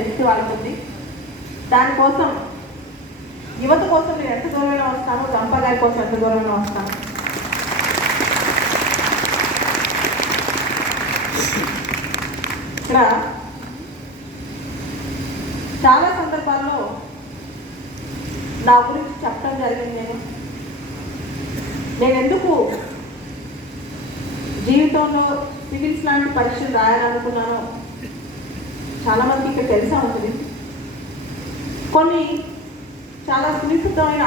తెలిసి వాళ్ళకి దానికోసం యువత కోసం నేను ఎంత దూరంలో వస్తాను, చంపగారి కోసం ఎంత దూరంలో వస్తాను. ఇక్కడ చాలా సందర్భాల్లో నా గురించి చెప్పడం జరిగింది. నేను ఎందుకు జీవితంలో సివిల్స్ లాంటి పరీక్షలు రాయాలనుకున్నాను చాలామందికి ఇక్కడ తెలిసే ఉంటుంది. కొన్ని చాలా సున్నితమైన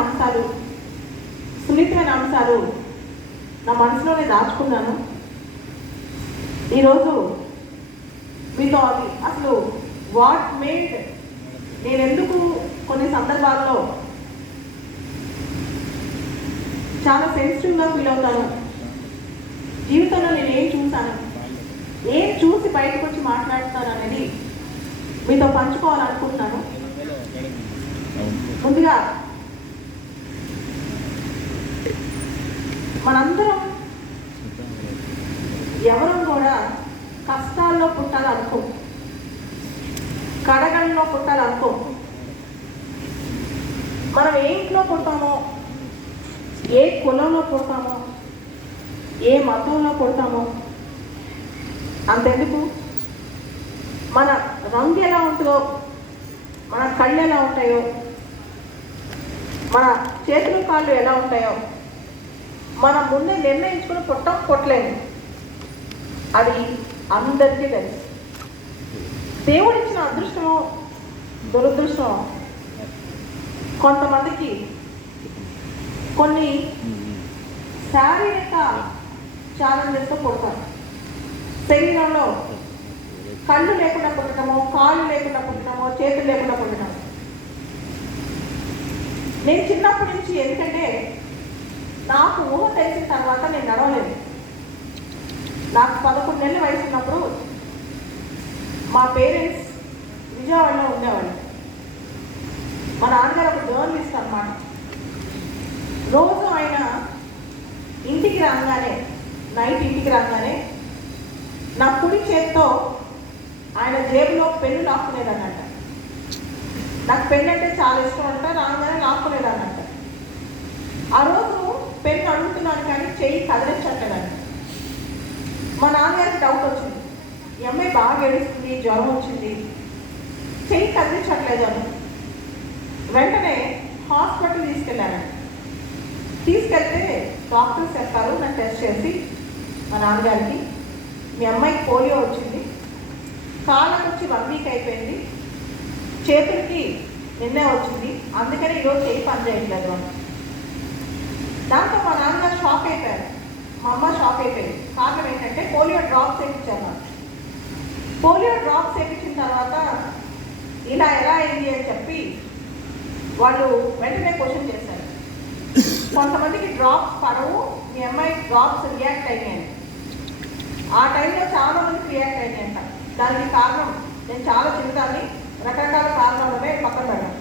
అంశాలు నా మనసులోనే దాచుకున్నాను. ఈరోజు మీతో అది అసలు వాట్ మేడ్ నేను ఎందుకు కొన్ని సందర్భాల్లో చాలా సెన్సిటివ్గా ఫీల్ అవుతాను, జీవితంలో నేను ఏం చూశాను, ఏం చూసి బయటకు వచ్చి మాట్లాడుతాను అనేది మీతో పంచుకోవాలనుకుంటున్నాను. ముందుగా మనందరం ఎవరు కూడా కష్టాల్లో పుట్టాలనుకో, కడగంలో పుట్టాలనుకో. మనం ఏ ఇంట్లో పుడతామో, ఏ కులంలో పుడతామో, ఏ మతంలో పుడతామో అంతెందుకు, మన రంగు ఎలా ఉంటుందో, మన కళ్ళు ఎలా ఉంటాయో, మన చేతులు కాళ్ళు ఎలా ఉంటాయో మనం ముందే నిర్ణయించుకుని పుట్టలేము. అది అందరికీ తెలుసు. దేవుడిచ్చిన అదృష్టమో దురదృష్టమో కొంతమందికి కొన్ని శారీరక ఛాలెంజెస్తో పుడతారు. శరీరంలో కళ్ళు లేకుండా పుట్టడమో, కాళ్ళు లేకుండా పుట్టడమో, చేతులు లేకుండా పుట్టడం. నేను చిన్నప్పటి నుంచి, ఎందుకంటే నాకు ఊహ తెలిసిన తర్వాత నేను నడవలేదు. నాకు 11 నెలల వయసు ఉన్నప్పుడు మా పేరెంట్స్ విజయవాడలో ఉండేవాళ్ళు. మా నాన్నగారు ఒక జర్నలిస్ట్ అన్నమాట. రోజు ఆయన ఇంటికి రాగానే, నైట్ ఇంటికి రాగానే నా కుడి చేత్తో ఆయన జేబులో పెన్ను లాక్కునేదన్నట్ట. నాకు పెన్ను అంటే చాలా ఇష్టం అంట. రాగానే లాక్కునేదన్నట్ట. ఆ రోజు పెన్ను అడుగుతున్నాను కానీ చెయ్యి కదిలించట్లేదంట. మా నాన్నగారికి డౌట్ వచ్చింది, ఈ అమ్మాయి బాగా ఏడుస్తుంది, జ్వరం వచ్చింది, చెయ్యి కదిలించట్లేదు అని. వెంటనే హాస్పిటల్ తీసుకెళ్ళానండి. తీసుకెళ్తే డాక్టర్స్ చెప్పారు, నాకు టెస్ట్ చేసి మా నాన్నగారికి, మీ అమ్మాయికి పోలియో వచ్చింది, కాళ్ళకు వచ్చి 1 వీక్ అయిపోయింది, చేతులకి నిన్నే వచ్చింది, అందుకని ఈరోజు చెయ్యి పని చేయట్లేదు అని. దాంతో మా నాన్నగారు షాక్ అయిపోయారు, మా అమ్మ షాక్ అయిపోయింది. కారణం ఏంటంటే పోలియో డ్రాప్స్ వేయించారు నాకు. పోలియో డ్రాప్స్ వేయించిన తర్వాత ఇలా ఎలా అయింది అని చెప్పి వాళ్ళు వెంటనే క్వశ్చన్ చేశారు. కొంతమందికి డ్రాప్స్ పడవు, మీ అమ్మాయి డ్రాప్స్ రియాక్ట్ అయినాయి. ఆ టైంలో చాలా మందికి రియాక్ట్ అయినాయంట. దానికి కారణం నేను చాలా చిన్నదాన్ని, రకరకాల కారణాలనే పక్కన పడ్డాను.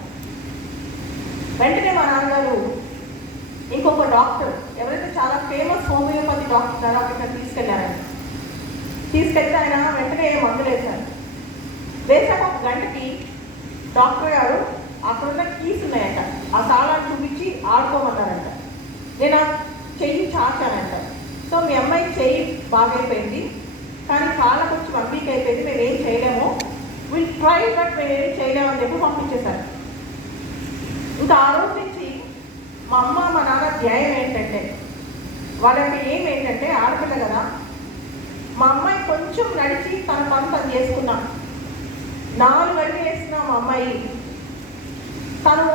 వెంటనే మా నాన్నగారు ఇంకొక డాక్టర్, ఎవరైతే చాలా ఫేమస్ హోమియోపతి డాక్టర్ అక్కడ తీసుకెళ్లారండి. తీసుకెళ్తే ఆయన వెంటనే మందులు వేశారు. వేసాక 1 గంటకి డాక్టర్ గారు అక్కడున్న కీస్ ఉన్నాయంట, ఆ తాళాన్ని చూపించి ఆడుకోమన్నారంట. నేను ఆ చెయ్యి చాచానంట. సో మీ అమ్మాయి చెయ్యి బాగైపోయింది, కానీ కాళ్ళకు వచ్చి 1 వీక్ అయిపోయింది, మేము ఏం చేయలేము, విల్ ట్రై బట్ మేము ఏం చేయలేము అని చెప్పి పంపించేశారు. ఇంకా ఆ రోజు నుంచి మా అమ్మ మా నాన్న ధ్యేయం ఏంటంటే, వాళ్ళ యొక్క ఏం ఏంటంటే, ఆడపిల్ల కదా, మా అమ్మాయి కొంచెం నడిచి తన పని తను చేసుకున్నాం, 4 అడుగులు వేసిన మా అమ్మాయి తను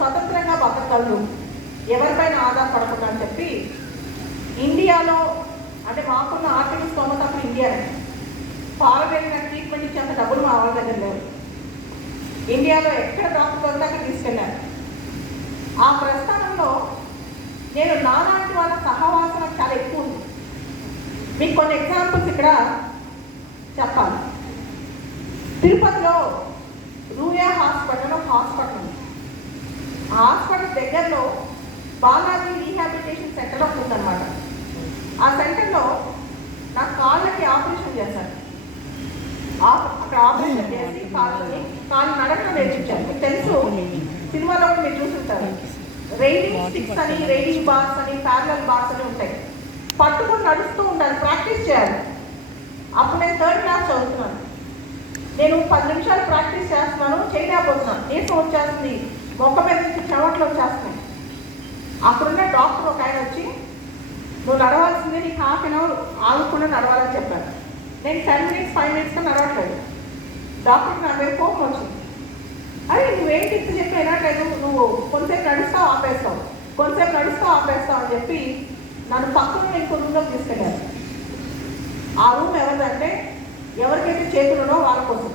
స్వతంత్రంగా బతకగలదు, ఎవరిపైన ఆధారపడకుండా అని చెప్పి ఇండియాలో, అంటే మాకున్న ఆర్థిక స్తోమత అప్పుడు ఇండియానే, పాలవేలిన ట్రీట్మెంట్ ఇచ్చేంత డబ్బులు మా వాళ్ళ దగ్గర లేవు. ఇండియాలో ఎక్కడ డాక్టర్ వస్తే అక్కడ తీసుకెళ్ళాను. ఆ ప్రస్థానంలో నేను నాలాంటి వాళ్ళ సహవాసన చాలా ఎక్కువ ఉంది. మీకు కొన్ని ఎగ్జాంపుల్స్ ఇక్కడ చెప్పాలి. తిరుపతిలో రూయా హాస్పిటల్ ఉంది. ఆ హాస్పిటల్ దగ్గరలో బాలాజీ రీహాబిలిటేషన్ సెంటర్ ఒకటి ఉందన్నమాట. ఆ సెంటర్లో నా కాళ్ళకి ఆపరేషన్ చేశారు. అక్కడ ఆపరేషన్ చేసి కాళ్ళని నేర్పించాను. మీకు తెలుసు, సినిమాలో కూడా మీరు చూసుంటారు, రైడింగ్ స్టిక్స్ అని, రైడింగ్ బార్స్ అని, ప్యారలల్ బార్స్ అని ఉంటాయి. పట్టుకుని నడుస్తూ ఉండాలి, ప్రాక్టీస్ చేయాలి. అప్పుడు నేను 3rd క్లాస్ చదువుతున్నాను. నేను 10 నిమిషాలు ప్రాక్టీస్ చేస్తున్నాను, చేయలేకపోతున్నాను, నీసం వచ్చేస్తుంది, మొక్క మీద నుంచి చెమట్లు వచ్చేస్తున్నాయి. అక్కడున్న డాక్టర్ ఒక ఆయన వచ్చి, నువ్వు నడవాల్సిందే, నీకు 1/2 అవర్ ఆగకుండా నడవాలని చెప్పాను. నేను 10 మినిట్స్ 5 మినిట్స్గా నడవట్లేదు. డాక్టర్కి నా మీద కోపం వచ్చింది. అరే నువ్వేంటి ఇచ్చి చెప్పి వినట్లేదు, నువ్వు కొంతసేపు నడుస్తావు ఆపేస్తావు, కొంతసేపు నడుస్తావు ఆపేస్తావు అని చెప్పి నన్ను పక్కన ఇంకో రూమ్లోకి తీసుకెళ్ళారు. ఆ రూమ్ ఎవరిదంటే ఎవరికైతే చేతులునో వాళ్ళ కోసం.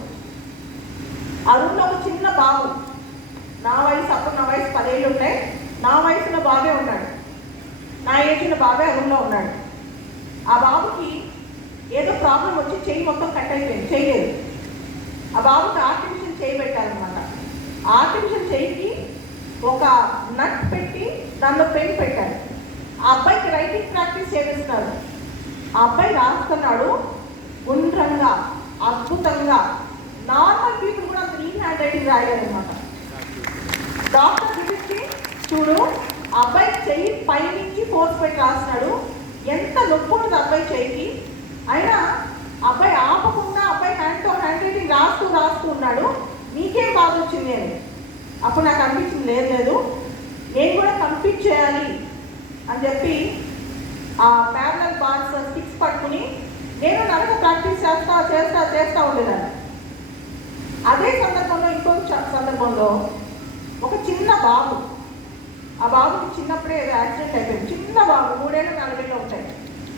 ఆ రూమ్లో ఒక చిన్న బాబు, నా వయసు, అప్పుడు నా వయసు 10 ఏళ్ళు ఉంటాయి, నా వయసులో బాబే ఉన్నాడు, నా ఏజ్లో బాబే ఆ రూమ్లో ఉన్నాడు. ఆ బాబుకి ఏదో ప్రాబ్లం వచ్చి చెయ్యి మొత్తం కట్ అయిపోయింది, చేయలేదు. ఆ బాబుకి ఆర్టిఫిషియల్ చేయి పెట్టాలన్నమాట. ఆర్టిఫిషియల్ చేయికి ఒక నట్ పెట్టి దానిలో పెన్ పెట్టారు. ఆ అబ్బాయికి రైటింగ్ ప్రాక్టీస్ చేపిస్తున్నారు. ఆ అబ్బాయి రాస్తున్నాడు గుండ్రంగా, అద్భుతంగా. నార్మల్ పీపుల్ కూడా అంత నీట్ హ్యాండ్ రైటింగ్ రాయాలన్నమాట. డాక్టర్ చూపించి, చూడు ఆ అబ్బాయి చెయ్యి పైనుంచి ఫోర్స్ పెట్టి రాస్తున్నాడు, ఎంత నొప్పి ఉంటుంది అబ్బాయి చెయ్యికి, అయినా అబ్బాయి ఆపకుండా అబ్బాయి హ్యాండ్తో హ్యాండ్ రైటింగ్ రాస్తూ ఉన్నాడు, నీకేం బాధ వచ్చింది అని. అప్పుడు నాకు అనిపించింది, లేదు నేను కూడా కంప్లీట్ చేయాలి అని చెప్పి ఆ ప్యారలల్ బార్స్ స్టిక్స్ పట్టుకుని నేను నడక ప్రాక్టీస్ చేస్తా ఉండేదాన్ని. అదే సందర్భంలో ఇంకొక సందర్భంలో ఒక చిన్న బాబు, ఆ బాబుకి చిన్నప్పుడే ఏదో యాక్సిడెంట్ అయిపోయింది. చిన్న బాబు 3 ఏళ్ళు 4 ఏళ్ళు ఉంటాయి,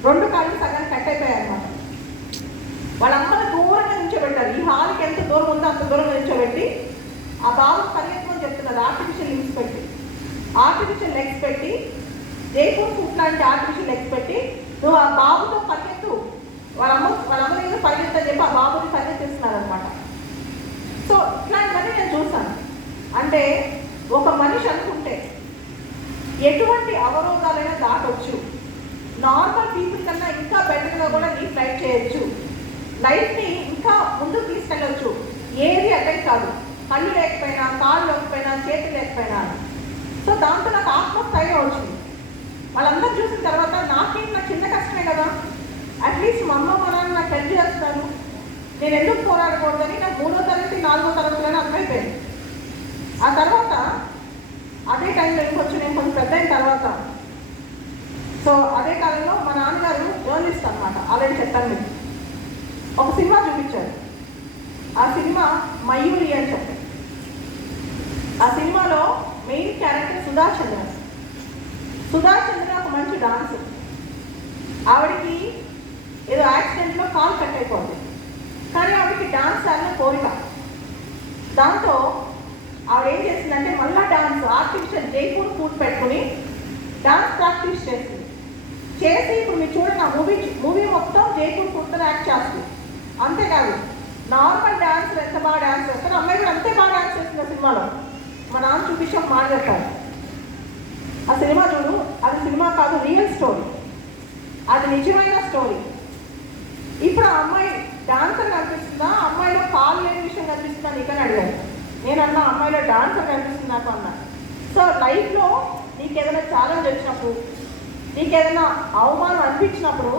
2 కాళ్ళు సగం కట్ అయిపోయాయి అన్నమాట. వాళ్ళ అమ్మని దూరంగా నిల్చోబెట్టారు. ఈ హాల్కి ఎంత దూరం ఉందో అంత దూరంగా నిల్చోబెట్టి ఆ బాబు పరిగెత్తమని చెప్తున్నారు. ఆర్టిఫిషియల్ లిమ్స్ పెట్టి, ఆర్టిఫిషియల్ లెగ్స్ పెట్టి, జైపూర్ ఫుట్ లాంటి ఆర్టిఫిషియల్ లెగ్స్ పెట్టి నువ్వు ఆ బాబుతో పరిగెత్తు, వాళ్ళ అమ్మ దగ్గర పరిగెత్తని చెప్పి ఆ బాబుని పరిగెత్తిస్తున్నారు అనమాట. సో ఇట్లాంటివన్నీ నేను చూసాను. అంటే ఒక మనిషి అనుకుంటే ఎటువంటి అవరోధాలైనా దాటొచ్చు, నార్మల్ పీపుల్ కన్నా ఇంకా బెటర్గా కూడా నీ ఫ్లైట్ చేయొచ్చు, లైఫ్ని ఇంకా ముందుకు తీసుకెళ్ళవచ్చు, ఏది అటెండ్ కాదు, కళ్ళు లేకపోయినా, కాళ్ళు లేకపోయినా, చేతులు లేకపోయినా. సో దాంతో నాకు ఆత్మస్థైర్యం వచ్చింది. వాళ్ళందరూ చూసిన తర్వాత నాకేం, నా చిన్న కష్టమే కదా, అట్లీస్ట్ మా అమ్మ మా నాన్న నాకు హెల్ప్ చేస్తాను, నేను ఎందుకు పోరాడకూడదని నాకు 3వ తరగతి 4వ తరగతిలోనే అర్థమైపోయింది. ఆ తర్వాత అదే టైంలో నేను కొంచెం పెద్ద అయిన తర్వాత, సో అదే కాలంలో మా నాన్నగారు జర్నలిస్ట్ అనమాట, ఆల్రెడీ చెప్పాను మీకు. ఒక సినిమా చూపించారు. ఆ సినిమా మయూరి అని చెప్పారు. ఆ సినిమాలో మెయిన్ క్యారెక్టర్ సుధా చంద్ర. సుధా చంద్ర ఒక మంచి డాన్సర్. ఆవిడకి ఏదో యాక్సిడెంట్లో కాలు కట్ అయిపోతుంది, కానీ ఆవిడకి డాన్స్ చేయాలని కోరిక. దాంతో ఆవిడ ఏం చేసిందంటే మళ్ళీ డాన్స్ ఆర్టిఫిషియల్ జైపూర్ ఫుట్ పెట్టుకుని డాన్స్ ప్రాక్టీస్ చేసింది. చేసి ఇప్పుడు మీరు చూడండి, ఆ మూవీ మొత్తం జైపూర్ ఫుట్తో యాక్ట్ చేస్తుంది. అంతేకాదు నార్మల్ డాన్స్ ఎంత బాగా డాన్స్ చేస్తారు, అమ్మాయి కూడా అంతే బాగా డాన్స్ చేస్తుంది ఆ సినిమాలో. మా నాన్న చూపించి ఒక మాట చెప్పారు, ఆ సినిమా చూడు, అది సినిమా కాదు, రియల్ స్టోరీ, అది నిజమైన స్టోరీ. ఇప్పుడు ఆ అమ్మాయి డాన్సర్ కనిపిస్తుందా, అమ్మాయిలో కాలు లేని విషయం కనిపిస్తుందా నీకని అడిగాను. నేను అన్నా అమ్మాయిలో డాన్సర్ కనిపిస్తుంది నాకు అన్నా. సో లైఫ్లో నీకు ఏదైనా ఛాలెంజ్ వచ్చినప్పుడు, నీకు ఏదైనా అవమానం అనిపించినప్పుడు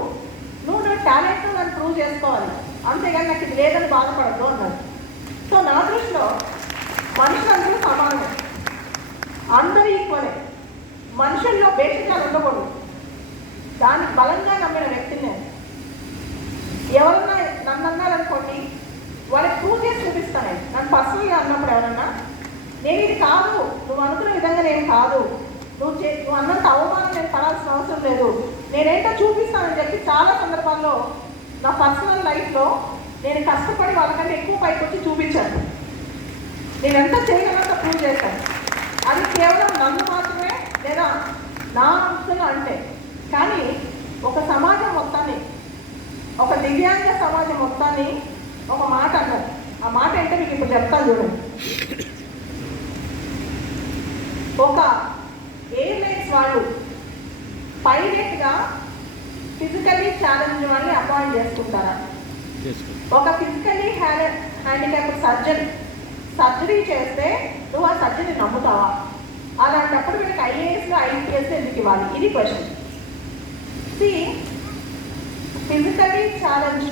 నువ్వు టాలెంట్ను నన్ను ప్రూవ్ చేసుకోవాలి, అంతేగాని నాకు ఇది లేదని బాధపడద్దు అన్నారు. సో నా దృష్టిలో మనుషులందరూ సమానం, అందరూ ఈక్వలే, మనుషుల్లో భేషజాలు ఉండకూడదు. దాన్ని బలంగా నమ్మిన వ్యక్తిని నేను. ఎవరన్నా నన్ను అన్నారనుకోండి, వాళ్ళకి ప్రూవ్ చేసి చూపిస్తాను. నన్ను పర్సనల్గా అన్నప్పుడు ఎవరన్నా, నేను ఇది కాదు, నువ్వు అనుకునే విధంగా నేను కాదు, నువ్వు అన్నంత అవమానం నేను పడాల్సిన అవసరం లేదు, నేనేంటో చూపిస్తానని చెప్పి చాలా సందర్భాల్లో నా పర్సనల్ లైఫ్లో నేను కష్టపడి వాళ్ళకంటే ఎక్కువ పైకి వచ్చి చూపించాను. నేను ఎంత చేయగలంత ప్రూవ్ చేశాను. అది కేవలం నన్ను మాత్రమే లేదా నా అంశంగా అంటే, కానీ ఒక సమాజం మొత్తాన్ని, ఒక దివ్యాంగ సమాజం మొత్తాన్ని ఒక మాట అన్నారు. ఆ మాట అంటే మీకు ఇప్పుడు చెప్తాను చూడండి. ఒక ఎయిర్లైన్స్ వాళ్ళు పైలట్గా ఫిజికల్లీ ఛాలెంజ్ వాళ్ళని అపాయింట్ చేసుకుంటారా? ఒక ఫిజికల్లీ హ్యాండిక్యాప్ సర్జరీ చేస్తే నువ్వు ఆ సర్జరీ నమ్ముతావా? అలాంటప్పుడు వీళ్ళకి ఐఏఎస్లో ఐపీఎస్ ఎందుకు ఇవ్వాలి? ఇది క్వశ్చన్. ఫిజికలీ ఛాలెంజ్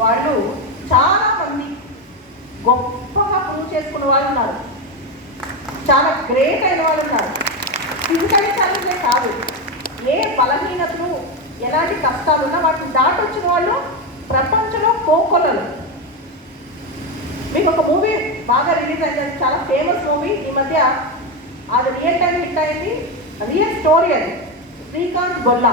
వాళ్ళు చాలామంది గొప్పగా ప్రూవ్ చేసుకున్న వాళ్ళు ఉన్నారు, చాలా గ్రేట్ అయిన వాళ్ళు ఉన్నారు. ఫిజికలీ ఛాలెంజే కాదు, ఏ బలహీనతలు ఎలాంటి కష్టాలు ఉన్నా వాటిని దాటొచ్చిన వాళ్ళు ప్రపంచంలో కోకొల్లలు. మీకు ఒక మూవీ బాగా రిలీజ్ అయింది, చాలా ఫేమస్ మూవీ ఈ మధ్య, అది రియల్ టైం హిట్ అయింది, రియల్ స్టోరీ. అది శ్రీకాంత్ గొల్లా.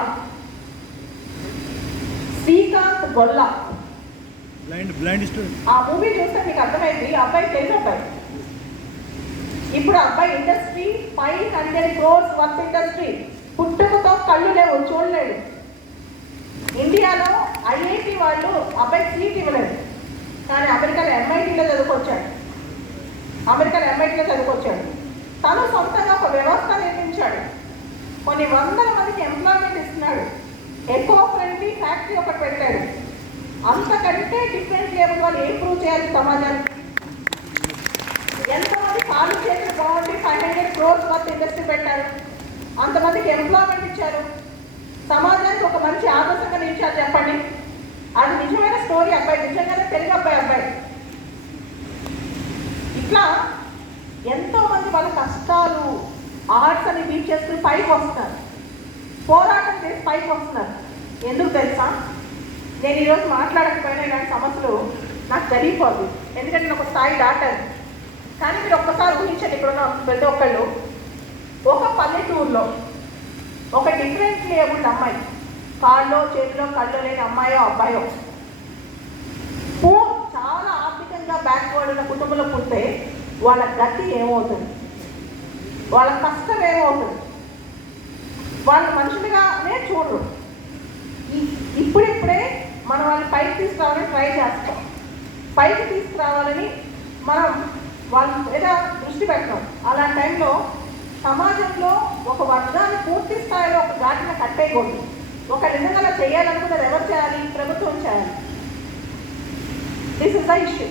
ఆ మూవీ చూస్తే మీకు అర్థమైంది, అబ్బాయి తెలుగు అబ్బాయి. ఇప్పుడు అబ్బాయి ఇండస్ట్రీ 500 crores వర్త్ ఇండస్ట్రీ, పుట్టుకతో కళ్ళు లేవు, చూడలేడు. ఇండియాలో ఐఐటి వాళ్ళు అబ్బాయి సీట్ ఇవ్వలేదు, కానీ అమెరికాలో ఎంఐటీలో చదువుకొచ్చాడు. తను సొంతంగా ఒక వ్యవస్థ నిర్మించాడు, కొన్ని వందల మందికి ఎంప్లాయ్మెంట్ ఇస్తున్నాడు, ఎకో ఫ్రెండ్లీ ఫ్యాక్టరీ ఒకటి పెట్టాడు. అంతకంటే డిఫరెంట్ లేబుల్ వాళ్ళు ఏం ప్రూవ్ చేయాలి సమాజానికి? ఎంతమంది కాలు చేతులు బాగుండి 500 crores వర్త్ ఇండస్ట్రీ పెట్టారు, అంతమందికి ఎంప్లాయ్మెంట్ ఇచ్చారు, సమాజానికి ఒక మంచి ఆదర్శంగా నిలిచారు. చెప్పండి, అది నిజమైన స్టోరీ. అబ్బాయి నిజంగానే తెలుగు అబ్బాయి. ఇట్లా ఎంతో మంది వాళ్ళ కష్టాలు ఆర్ట్స్ అని బీట్ చేసుకుని పైకి వస్తున్నారు, పోరాటం చేసి పైకి వస్తున్నారు. ఎందుకు తెలుసా? నేను ఈరోజు మాట్లాడకపోయినా ఇలాంటి సమస్యలు నాకు తెలియపోదు, ఎందుకంటే నేను ఒక స్థాయి దాటాను. కానీ మీరు ఒక్కసారి ఊహించండి, ఇప్పుడున్న ప్రతి ఒక్కళ్ళు ఒక పల్లెటూరులో ఒక డిఫరెంట్ లేబుల్డ్ అమ్మాయి, కాళ్ళలో చేతిలో కళ్ళు లేని అమ్మాయో అబ్బాయో, చాలా ఆర్థికంగా బ్యాక్వర్డ్ ఉన్న కుటుంబంలో పుట్టే వాళ్ళ గతి ఏమవుతుంది? వాళ్ళ కష్టం ఏమవుతుంది? వాళ్ళ మనుషులుగానే చూడరు. ఇప్పుడిప్పుడే మనం వాళ్ళని పైకి తీసుకురావాలని ట్రై చేస్తాం, పైకి తీసుకురావాలని మనం వాళ్ళ మీద దృష్టి పెట్టాం. అలాంటి టైంలో సమాజంలో ఒక వర్గాన్ని పూర్తి స్థాయిలో ఒక ఘాటిన కట్టేయకూడదు. ఒక నిజంగా చేయాలనుకున్నది ఎవరు చేయాలి? ప్రభుత్వం చేయాలి. This is the issue.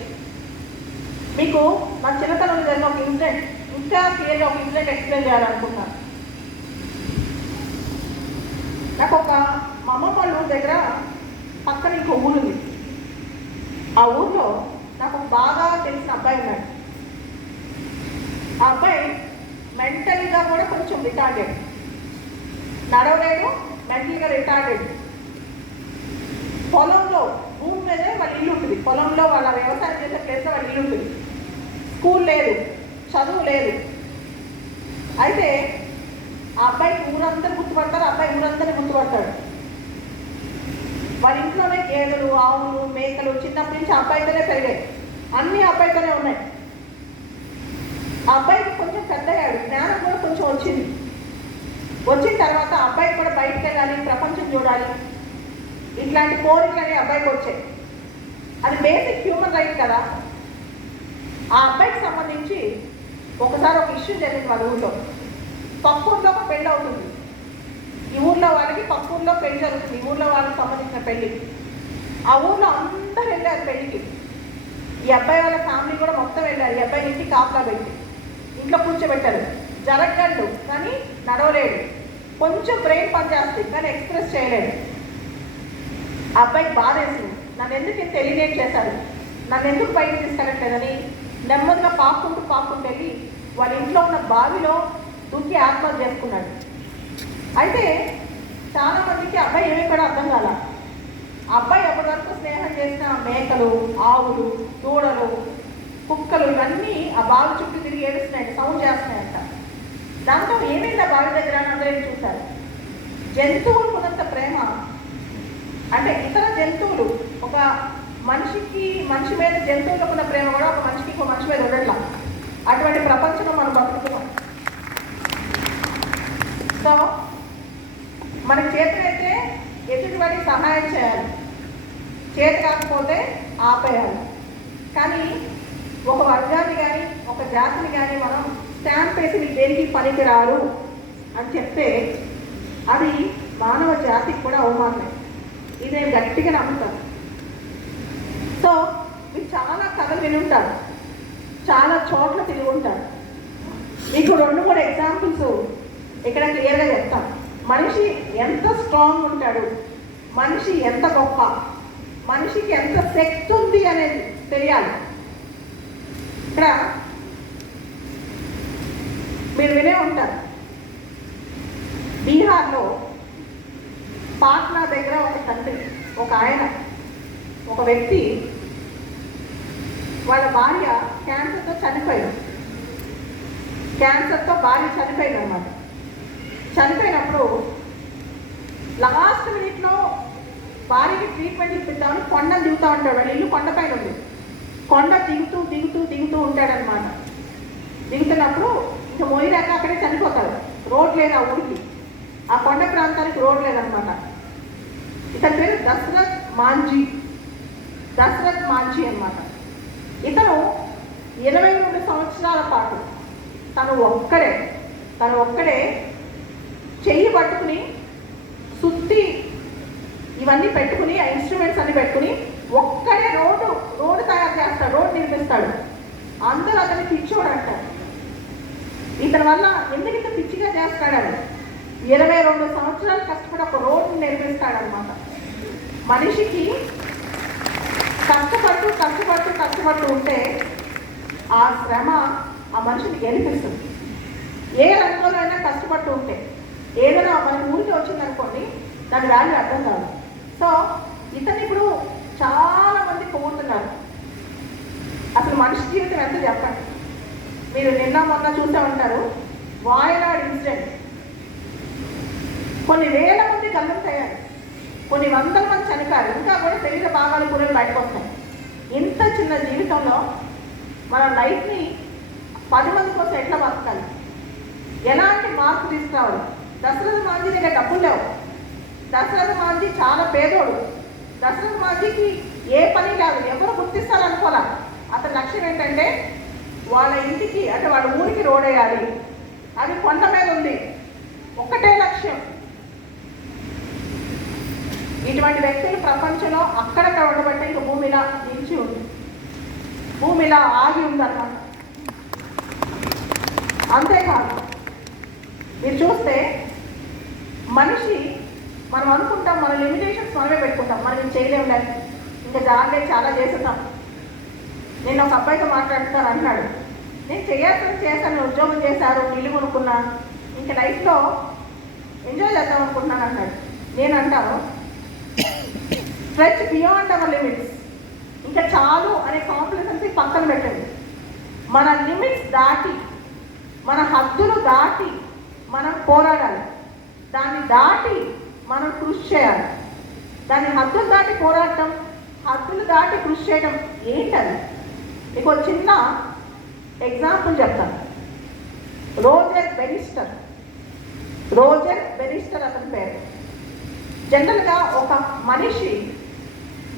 మీకు నా చిన్నతనంలో జరిగిన ఒక ఇన్సిడెంట్, ఇంకా క్లియర్గా ఒక ఇన్సిడెంట్ ఎక్స్ప్లెయిన్ చేయాలనుకుంటున్నాను. నాకు ఒక మా అమ్మమ్మ వాళ్ళ ఊరి దగ్గర పక్కన ఇంకో ఊరుంది. ఆ ఊర్లో నాకు ఒక బాగా తెలిసిన అబ్బాయి ఉన్నాడు. ఆ అబ్బాయి మెంటల్గా కూడా కొంచెం రిటార్డెడ్, నడవలేడు, మెంటల్గా రిటార్డెడ్. పొలంలో భూమి మీదే వాళ్ళ ఇల్లు ఉంటుంది, పొలంలో వాళ్ళ వ్యవసాయం చేసే ప్లేస్లో వాళ్ళ ఇల్లు ఉంటుంది. స్కూల్ లేదు, చదువు లేదు. అయితే ఆ అబ్బాయికి ఊరందరూ గుర్తుపడతారు, ఆ అబ్బాయి ఊరందరినీ గుర్తుపడతాడు. వాళ్ళ ఇంట్లోనే గేదెలు, ఆవులు, మేకలు చిన్నప్పటి నుంచి ఆ అబ్బాయితోనే పెరిగాయి, అన్నీ అబ్బాయితోనే ఉన్నాయి. ఆ అబ్బాయికి కొంచెం పెద్దయ్యాడు, జ్ఞానం కూడా కొంచెం వచ్చింది. వచ్చిన తర్వాత ఆ అబ్బాయికి కూడా బయటకు వెళ్ళాలి, ప్రపంచం చూడాలి, ఇట్లాంటి కోరికలని అబ్బాయికి వచ్చాయి. అది బేసిక్ హ్యూమన్ రైట్ కదా. ఆ అబ్బాయికి సంబంధించి ఒకసారి ఒక ఇష్యూ జరిగింది వాళ్ళ ఊళ్ళో. పక్క ఊళ్ళో ఒక పెళ్ళి అవుతుంది, ఈ ఊళ్ళో వాళ్ళకి పక్క ఊళ్ళో పెళ్లి జరుగుతుంది, ఈ ఊళ్ళో వాళ్ళకి సంబంధించిన పెళ్ళి. ఆ ఊళ్ళో అందరూ వెళ్ళారు పెళ్ళికి. ఈ అబ్బాయి వాళ్ళ ఫ్యామిలీ కూడా మొత్తం వెళ్ళారు. ఈ అబ్బాయిని ఇంటికి కాపలా పెట్టి ఇంట్లో కూర్చోబెట్టారు. జరగగలడు కానీ నడవలేడు, కొంచెం బ్రెయిన్ పనిచేస్తుంది కానీ ఎక్స్ప్రెస్ చేయలేడు. ఆ అబ్బాయికి బాధ వేసింది, నన్ను ఎందుకు ఇంత ఎలినేట్ చేశారు, నన్ను ఎందుకు బయటకు తీసుకెళ్ళట్లేదని నెమ్మదిగా పాక్కుంటూ వెళ్ళి వాళ్ళ ఇంట్లో ఉన్న బావిలో దూకి ఆత్మహత్య చేసుకున్నాడు. అయితే చాలామందికి అబ్బాయి ఏమీ కూడా అర్థం కాల. అబ్బాయి ఎప్పటి వరకు స్నేహం చేసిన మేకలు, ఆవులు, దూడలు, కుక్కలు ఇవన్నీ ఆ బావి చుట్టూ తిరిగి ఏడుస్తున్నాయంట, సౌండ్ చేస్తున్నాయంట. దాంతో ఏమైంది ఆ బావి దగ్గర అని అందరూ చూశారు. జంతువులకు ఉన్నంత ప్రేమ, అంటే ఇతర జంతువులు, ఒక మనిషి మీద జంతువులకు ఉన్న ప్రేమ కూడా ఒక మనిషికి ఇంకో మనిషి మీద ఉండట్లా. అటువంటి ప్రపంచంలో మనం బతుకుతున్నాం. సో మనకి చేతులైతే ఎదుటివాడికి సహాయం చేయాలి, చేతి కాకపోతే ఆపేయాలి. కానీ ఒక వర్గాన్ని కానీ ఒక జాతిని కానీ మనం స్టాంప్ వేసి మీకు దేనికి పనికిరారు అని చెప్తే అది మానవ జాతికి కూడా అవమానమే. ఇది నేను గట్టిగా నమ్ముతాను. సో మీరు చాలా కథలు వినుంటారు, చాలా చోట్ల తిరిగి ఉంటాడు. మీకు 2-3 ఎగ్జాంపుల్స్ ఇక్కడ క్లియర్గా చెప్తాను. మనిషి ఎంత స్ట్రాంగ్ ఉంటాడు, మనిషి ఎంత గొప్ప, మనిషికి ఎంత శక్తి ఉంది అనేది తెలియాలి. ఇక్కడ మీరు వినే ఉంటారు, బీహార్లో పాట్నా దగ్గర ఒక ఆయన ఒక వ్యక్తి వాళ్ళ భార్య క్యాన్సర్తో చనిపోయింది. క్యాన్సర్తో భార్య చనిపోయింది అన్నమాట. చనిపోయినప్పుడు లాస్ట్ మినిట్లో భార్యకి ట్రీట్మెంట్ ఇప్పిద్దామని కొండను దిగుతూ ఉంటాడు. వాళ్ళ ఇల్లు కొండపైన ఉంది. కొండ దిగుతూ దిగుతూ దిగుతూ ఉంటాడనమాట. దిగుతున్నప్పుడు ఇంకా మోయిరాక అక్కడే చనిపోతాడు. రోడ్ లేదు ఆ ఊరికి, ఆ కొండ ప్రాంతానికి రోడ్ లేదనమాట. ఇతని పేరు దశరథ్ మాంజీ అనమాట. ఇతను 22 సంవత్సరాల పాటు తను ఒక్కడే చెయ్యి పట్టుకుని సుత్తి ఇవన్నీ పెట్టుకుని, ఆ ఇన్స్ట్రుమెంట్స్ అన్ని పెట్టుకుని ఒక్కడే రోడ్డు తయారు చేస్తాడు, రోడ్డు నిర్మిస్తాడు. అందరూ అతన్ని పిచ్చోడు అంటారు. ఇతని వల్ల ఎందుకు ఇంత పిచ్చిగా చేస్తాడని 22 సంవత్సరాలు కష్టపడి ఒక రోడ్డు నిర్మిస్తాడనమాట. మనిషికి కష్టపడుతూ ఉంటే ఆ శ్రమ ఆ మనిషిని గెలిపిస్తుంది. ఏ రంగంలో అయినా కష్టపడుతూ ఉంటే ఏదైనా మనకి ఊరికి వచ్చిందనుకోండి, దాని వాల్యూ అర్థం కాదు. సో ఇతను ఇప్పుడు చాలా మంది పొగుడుతున్నారు. అసలు మనిషి జీవితం ఎంత చెప్పండి. మీరు నిన్న మొన్న చూసే ఉంటారు వాయనాడ్ ఇన్సిడెంట్. కొన్ని వేల మంది గల్లంతయ్యారు, కొన్ని వందల మంది చనిపోయారు. ఇంకా కూడా శరీర భాగాలు కూడా బయటకు వస్తాయి. ఇంత చిన్న జీవితంలో మన లైఫ్ని 10 మంది కోసం ఎట్లా బతకాలి, ఎలాంటి మార్పు తీసుకురావాలి. దశరథ మాంజీ దగ్గర డబ్బులు లేవు. దశరథ మాంజీ చాలా పేదోడు. దశరథ మాంజీకి ఏ పని లేదు, ఎవరు గుర్తిస్తారనుకోలే. అతని లక్ష్యం ఏంటంటే వాళ్ళ ఇంటికి అంటే వాళ్ళ ఊరికి రోడ్ వేయాలి. అది కొండ మీద ఉంది, ఒక్కటే లక్ష్యం. ఇటువంటి వ్యక్తులు ప్రపంచంలో అక్కడక్కడ ఉండబట్టే ఇంకా భూమిలా నిలిచి ఉంది, భూమిలా ఆగి ఉందన్నమాట. అంతేకాదు మీరు చూస్తే మనిషి మనం అనుకుంటాం, మన లిమిటేషన్స్ మనమే పెట్టుకుంటాం. మనం ఇది చేయలేము లేదు, ఇంకా చాలా చేస్తున్నాం. నేను ఒక అబ్బాయితో మాట్లాడుతాను అంటాడు, నేను చేశాను, ఉద్యోగం చేశారు, ఇల్లు కొనుక్కున్నా, ఇంకా లైఫ్లో ఎంజాయ్ చేద్దాం అనుకుంటున్నాను అంటాడు. నేను అంటాను స్ట్రెచ్ బియాండ్ అవర్ లిమిట్స్. ఇంకా చాలు అనే కాంప్లిసెన్సీ పక్కన పెట్టండి. మన లిమిట్స్ దాటి, మన హద్దులు దాటి మనం పోరాడాలి. దాన్ని దాటి మనం కృషి చేయాలి. దాన్ని హద్దులు దాటి పోరాడటం, హద్దులు దాటి కృషి చేయడం ఏంటది? మీకు ఒక చిన్న ఎగ్జాంపుల్ చెప్తాను. రోజర్ బెరిస్టర్ అతని పేరు. జనరల్గా ఒక మనిషి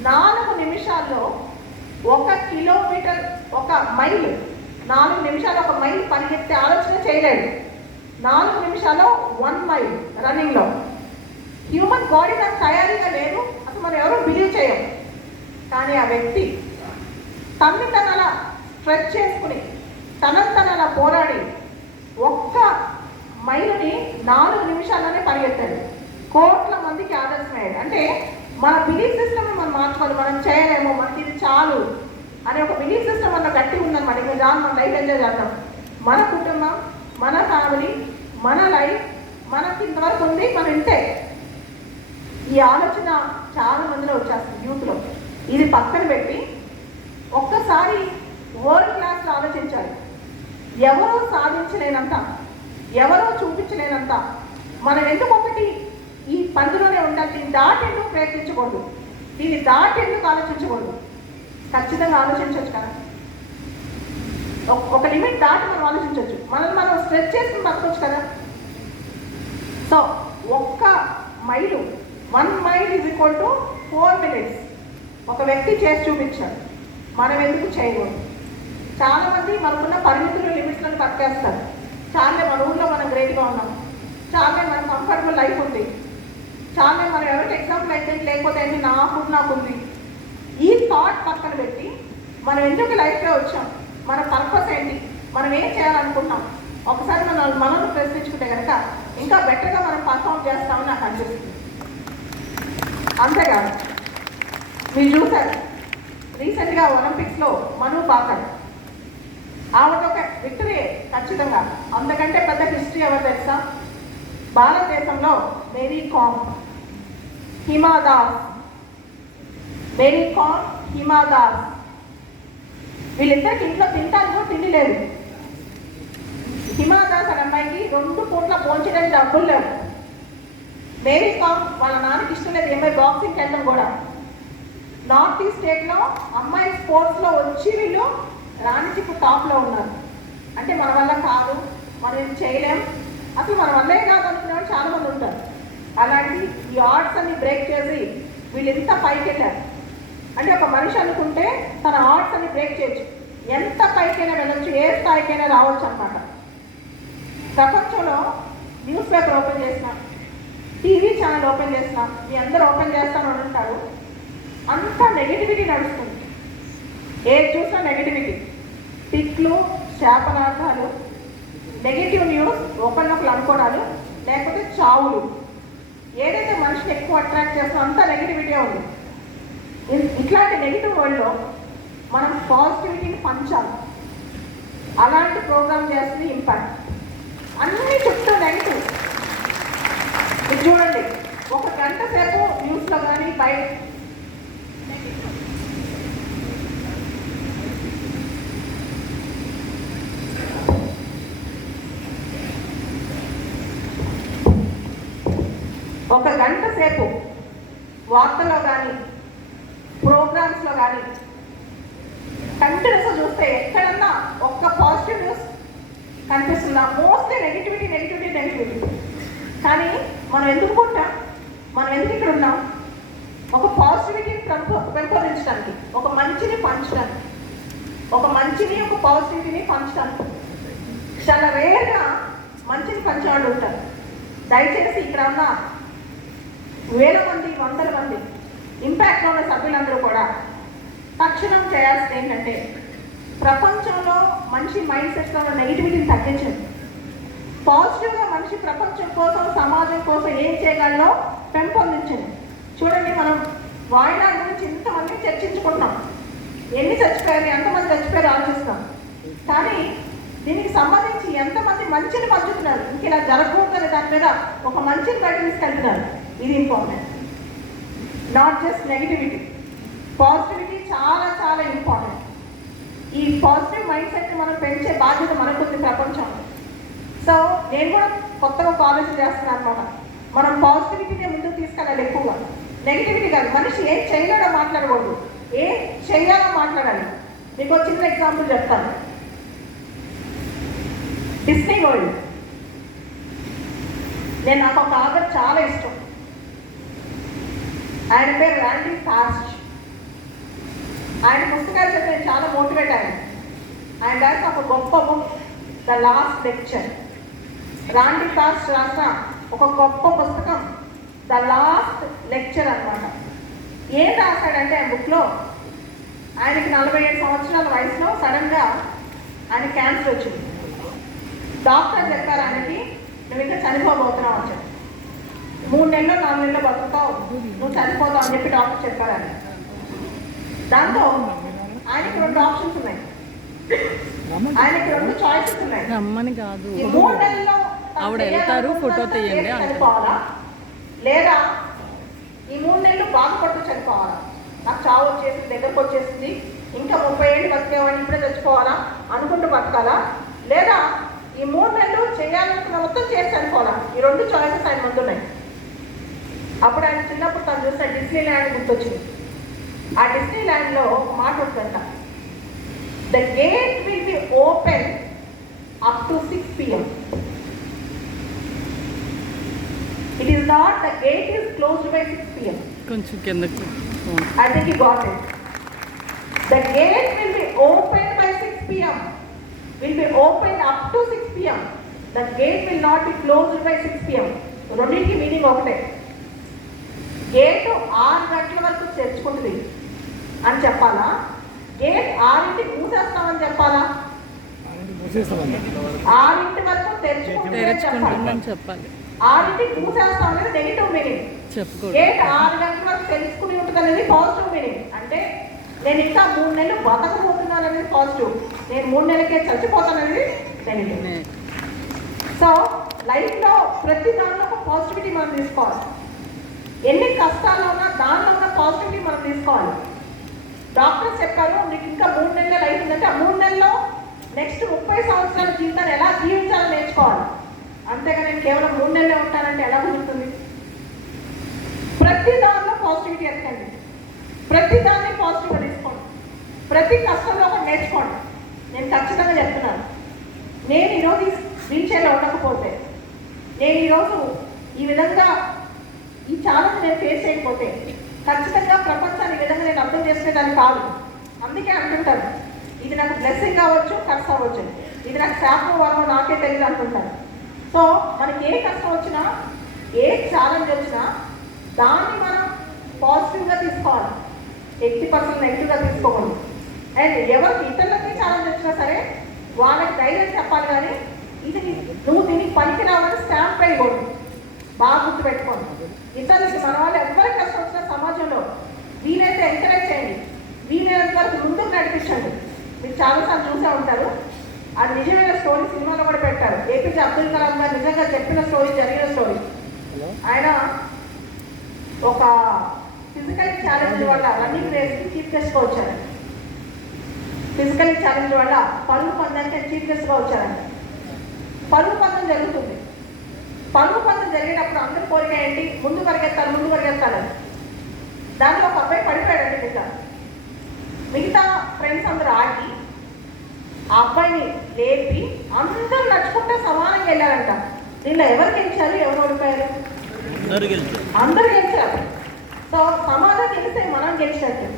4 నిమిషాల్లో 1 కిలోమీటర్, 1 మైల్, 4 నిమిషాలు 1 మైల్ పరిగెత్తే ఆలోచన చేయలేడు. 4 నిమిషాల్లో 1 మైల్ రన్నింగ్లో. హ్యూమన్ బాడీ నాకు తయారీగా లేదు, అసలు మనం ఎవరూ బిలీవ్ చేయం. కానీ ఆ వ్యక్తి తనని అలా స్ట్రెచ్ చేసుకుని తనని అలా పోరాడి 1 మైలుని 4 నిమిషాల్లోనే పరిగెత్తాడు. కోట్ల మందికి ఆదర్శమయ్యాడు. అంటే మన బిలీఫ్ సిస్టమ్ని మనం మార్చుకోవాలి. మనం చేయలేము, మనకి ఇది చాలు అనే ఒక బిలీఫ్ సిస్టమ్ అన్న గట్టి ఉందన్నమాట. ఇంకా చాలు, మన లైఫ్ ఎంజాయ్ చేద్దాం. మన కుటుంబం, మన ఫ్యామిలీ, మన లైఫ్ మనకి ఇంతవరకు ఉంది, మనం ఇంతే. ఈ ఆలోచన చాలా మందిలో వచ్చేస్తుంది యూత్లో. ఇది పక్కన పెట్టి ఒక్కసారి వరల్డ్ క్లాస్లో ఆలోచించాలి. ఎవరో సాధించలేనంత, ఎవరో చూపించలేనంత మనం ఎందుకు ఒకటి ఈ పరిధిలోనే ఉండాలి. దీన్ని దాటి ఎందుకు ప్రయత్నించకూడదు, దీన్ని దాటి ఎందుకు ఆలోచించకూడదు? ఖచ్చితంగా ఆలోచించవచ్చు కదా. ఒక లిమిట్ దాటి మనం ఆలోచించవచ్చు, మనం స్ట్రెచ్ చేసుకుని బతకొచ్చు కదా. So 1 mile 1 mile is equal to 4 minutes ఒక వ్యక్తి చేసి చూపించాడు. మనం ఎందుకు చేయకూడదు? చాలామంది మనకున్న పరిమితులు, లిమిట్స్లను పట్టేస్తారు. చాలే మన ఊళ్ళో మనం గ్రేట్గా ఉన్నాం, చాలే మన కంఫర్టబుల్ లైఫ్ ఉంది, చాలే మనం ఎవరికి ఎగ్జాంపుల్ అయితే లేకపోతే అన్ని నాకుంది. ఈ థాట్ పక్కన పెట్టి మనం ఎందుకు లైఫ్లో వచ్చాం, మన పర్పస్ ఏంటి, మనం ఏం చేయాలనుకుంటున్నాం, ఒకసారి మనల్ని ప్రశ్నించుకుంటే కనుక ఇంకా బెటర్గా మనం పర్ఫామ్ చేస్తామని నాకు అనిపిస్తుంది. అంతేకాదు, మీరు చూసారు రీసెంట్గా ఒలింపిక్స్లో మను భాకర్, ఆవిడొక విక్టరీ ఖచ్చితంగా. అంతకంటే పెద్ద హిస్టరీ ఎవరు తెలుసా? భారతదేశంలో మేరీ కామ్, హిమా దాస్, మేరీ కామ్, హిమా దాస్, వీళ్ళిద్దరికి ఇంట్లో తింటానికి తిండి లేదు. హిమా దాస్ అనే అమ్మాయికి 2 పూట్ల పోంచడానికి డబ్బులు లేవు. మేరీ కామ్ వాళ్ళ నాన్నకి ఇష్టం లేదు ఏమై బాక్సింగ్కి వెళ్ళడం కూడా. నార్త్ ఈస్ట్ స్టేట్లో అమ్మాయి స్పోర్ట్స్లో వచ్చి వీళ్ళు రాణించి ఇప్పుడు టాప్లో ఉన్నారు. అంటే మన వల్ల కాదు, మనం ఇది చేయలేం, అసలు మన వల్లే కాదు అనుకునే వాళ్ళు చాలామంది ఉంటారు. అలాంటి ఈ ఆర్ట్స్ అన్ని బ్రేక్ చేసి వీళ్ళు ఎంత పైకి వెళ్ళారు. అంటే ఒక మనిషి అనుకుంటే తన ఆర్ట్స్ అన్ని బ్రేక్ చేయొచ్చు, ఎంత పైకైనా వెళ్ళొచ్చు, ఏ స్థాయికైనా రావచ్చు అన్నమాట. ప్రపంచంలో న్యూస్ పేపర్ ఓపెన్ చేసినా, టీవీ ఛానల్ ఓపెన్ చేసినా, మీ అందరూ ఓపెన్ చేస్తానని అంటారు, అంతా నెగిటివిటీ నడుస్తుంది. ఏది చూసినా నెగిటివిటీ, తిట్లు, శాపనార్థాలు, నెగిటివ్ న్యూస్, ఒకరినొకరు అనుకోవడాలు, లేకపోతే చావులు. ఏదైతే మనిషిని ఎక్కువ అట్రాక్ట్ చేస్తుందో అంతా నెగిటివిటీ ఉంది. ఇట్లాంటి నెగిటివ్ వరల్డ్లో మనం పాజిటివిటీని పంచాలి. అలాంటి ప్రోగ్రామ్ చేస్తుంది ఇంపాక్ట్. అన్ని చుట్టూ నెగిటివ్. మీరు చూడండి, 1 గంట సేపు న్యూస్లో కానీ బయట ఒక గంట సేపు వార్తల్లో కానీ ప్రోగ్రామ్స్లో కానీ కంటిన్యూస్గా చూస్తే ఎక్కడన్నా ఒక్క పాజిటివ్ న్యూస్ కనిపిస్తుందా? Mostly negativity negativity negativity. కానీ మనం ఎందుకు పుట్టాం, మనం ఎందుకు ఇక్కడ ఉన్నాం? ఒక పాజిటివిటీని పెంపొందించడానికి, ఒక మంచిని పంచడానికి, ఒక మంచిని ఒక పాజిటివిటీని పంచడానికి. చాలా రేర్గా మంచిని పంచేవాళ్ళు ఉంటారు. దయచేసి ఇక్కడ ఉన్న వేల మంది, వందల మంది ఇంపాక్ట్లో ఉన్న సభ్యులందరూ కూడా తక్షణం చేయాల్సింది ఏంటంటే ప్రపంచంలో మనిషి మైండ్ సెట్స్లో ఉన్న నెగిటివిటీని తగ్గించండి. పాజిటివ్గా మనిషి ప్రపంచం కోసం, సమాజం కోసం ఏం చేయగలనో పెంపొందించండి. చూడండి, మనం వాయినాడు గురించి ఇంతమంది చర్చించుకుంటున్నాం, ఎన్ని చచ్చిపోయారు, ఎంతమంది చచ్చిపోయారు ఆలోచిస్తాం. కానీ దీనికి సంబంధించి ఎంతమంది మంచిని పంచుతున్నారు, ఇంక ఇలా జరగకూడదని దాని మీద ఒక మంచిని బయట తీసుకెళ్తున్నారు. ఇది important. Not just negativity, positivity చాలా చాలా ఇంపార్టెంట్. ఈ పాజిటివ్ మైండ్ సెట్ని మనం పెంచే బాధ్యత మనకుంది ప్రపంచంలో. సో నేను కూడా కొత్తగా కాలేజ్ చేస్తున్నాను అనమాట. మనం పాజిటివిటీనే ముందుకు తీసుకెళ్ళాలి ఎక్కువగా, నెగిటివిటీ కాదు. మనిషి ఏం చేయలేడో మాట్లాడకూడదు, ఏం చేయాలో మాట్లాడాలి. మీకు ఒక చిన్న ఎగ్జాంపుల్ చెప్తాను. డిస్నీ వరల్డ్, నాకు ఒక ఆథర్ చాలా ఇష్టం. ఆయన పేరు రాండీ ఫాస్ట్. ఆయన పుస్తకాలు చదివి నేను చాలా మోటివేట్ అయ్యాను. ఆయన రాసిన ఒక గొప్ప book the last lecture. రాండీ fast రాసిన ఒక గొప్ప పుస్తకం ద లాస్ట్ లెక్చర్ అన్నమాట. ఏం రాశాడంటే ఆ బుక్లో, ఆయనకి 47 సంవత్సరాల వయసులో సడన్గా ఆయన క్యాన్సర్ వచ్చింది. డాక్టర్ చెప్పారు ఆయనకి, నువ్వు ఇంకా చనిపోబోతున్నావు అని చెప్పి, 3 నెలలు 4 నెలలు బతుకుతావు, నువ్వు చనిపోతావు అని చెప్పి డాక్టర్ చెప్పారు ఆయన. దాంతో ఆయనకి 2 ఆప్షన్స్ ఉన్నాయి, ఆయనకి 2 చాయిసెస్ ఉన్నాయి. ఈ 3 నెలల్లో ఆవిడ వెళ్తారు, ఫోటో తీయండి చనిపోవాలా, లేదా ఈ 3 నెలలు బాధపడుతూ చనిపోవాలా, నాకు చావు వచ్చేసింది, దగ్గరకు వచ్చేసింది, ఇంకా 30 ఏళ్ళు బతికేవాడిని ఇప్పుడే చచ్చిపోవాలా అనుకుంటూ బతకాలా, లేదా ఈ 3 నెలలు చేయాలనుకున్న మొత్తం చేసి చనిపోవాలా. ఈ 2 చాయిసెస్ ఆయన ముందు ఉన్నాయి. అప్పుడు ఆయన చిన్నప్పుడు తను చూసిన డిస్నీ ల్యాండ్ గుర్తొచ్చింది. ఆ డిస్నీ ల్యాండ్లో ఒక మాట ఉంటుందంట, the gate will be open up to 6 PM. It is not the gate is closed by 6 PM. కొంచెం కిందకు. I think you got it. The gate will be opened by 6 PM. Will be opened up to 6 PM. The gate will not be closed by 6 PM. రెండింటికి meaning ఒకటే. Gate 6 గంటల వరకు తెరుచుకుంటుంది అని చెప్పాలా, gate 6ంటికి మూసేస్తామని చెప్పాలా? 6 వరకు తెరుచుకుంటుందని చెప్పాలి. 6ంటికి మూసేస్తాం అనేది నెగిటివ్ మీనింగ్. చెప్పుకో. గేట్ 6 గంటల వరకు తెలుసుకుని ఉంటుంది అనేది పాజిటివ్ మీనింగ్. అంటే నేను ఇంకా 3 నెలలు బతకబోతున్నాను అనేది పాజిటివ్, నేను 3 నెలలకే చచ్చిపోతాను అనేది నెగిటివ్. సో లైఫ్లో ప్రతి దానిలో ఒక పాజిటివిటీ మనం తీసుకోవాలి. ఎన్ని కష్టాలు ఉన్నా దానిలో ఉన్న పాజిటివిటీ మనం తీసుకోవాలి. డాక్టర్స్ చెప్పారు నీకు ఇంకా 3 నెలల లైఫ్ ఉందంటే ఆ 3 నెలల్లో నెక్స్ట్ 30 సంవత్సరాల జీవితాన్ని ఎలా జీవించాలని నేర్చుకోవాలి. అంతేగా నేను కేవలం 3 నెలలే ఉంటానంటే ఎలా కుదురుతుంది? ప్రతి దానిలో పాజిటివిటీ ఎత్తండి, ప్రతి దాన్ని పాజిటివ్గా తీసుకోండి, ప్రతి కష్టంలో ఒకటి నేర్చుకోండి. నేను ఖచ్చితంగా చెప్తున్నాను, నేను ఈరోజు వీల్ చైర్లో ఉండకపోతే, నేను ఈరోజు ఈ విధంగా ఈ ఛాలెంజ్ నేను ఫేస్ చేయకపోతే ఖచ్చితంగా ప్రపంచాన్ని ఈ విధంగా నేను అర్థం చేసుకునేదాన్ని కాదు. అందుకే అంటుంటాను ఇది నాకు బ్లెస్సింగ్ కావచ్చు, కర్స్ అవ్వచ్చు, ఇది నాకు శాపం వరం నాకే తెలియదు అనుకుంటాను. సో మనకి ఏ కష్టం వచ్చినా, ఏ ఛాలెంజ్ వచ్చినా దాన్ని మనం పాజిటివ్గా తీసుకోవాలి, 80% నెగిటివ్గా తీసుకోకూడదు. అండ్ ఎవరికి ఇతరులకి ఛాలెంజ్ వచ్చినా సరే వాళ్ళకి ధైర్యం చెప్పాలి, కానీ ఇది నువ్వు దీనికి పనికిరావని స్టాంప్ వేయకూడదు. బాగా గుర్తుపెట్టుకోండి. ఇతరులకి మన వాళ్ళు ఎవరికి కష్టం వచ్చినా సమాజంలో వీలైతే ఎంకరేజ్ చేయండి, వీలైనంత వరకు ముందుకు నడిపించండి. మీరు చాలాసార్లు చూసే ఉంటారు, అది నిజమైన స్టోరీ సినిమాలో కూడా పెట్టారు. ఏపీజే అబ్దుల్ కలాం గారు నిజంగా చెప్పిన స్టోరీ, జరిగిన స్టోరీ. ఆయన ఒక ఫిజికల్ ఛాలెంజ్ వల్ల రన్నింగ్ రేస్కి చీఫ్ గెస్ట్గా వచ్చారండి. ఫిజికల్ ఛాలెంజ్ వల్ల పరుగు పందానికి చీఫ్ గెస్ట్గా వచ్చారండి. పరుగు పందెం జరుగుతుంది. పరుగు పందెం జరిగేటప్పుడు అందరి కోరిక ఏంటి? ముందు పరిగెత్తాలని. దాంట్లో ఒక అబ్బాయి పడిపోయాడండి. మిగతా ఫ్రెండ్స్ అందరూ ఆగి ఆ అబ్బాయిని లేపి అందరూ నడుచుకుంటే సమానంగా వెళ్ళారంట. దీనిలో ఎవరు గెలిచారు, ఎవరు ఓడిపోయారు? అందరూ గెలిచారు. సో సమాజం గెలిస్తే మనం గెలిచినట్టు.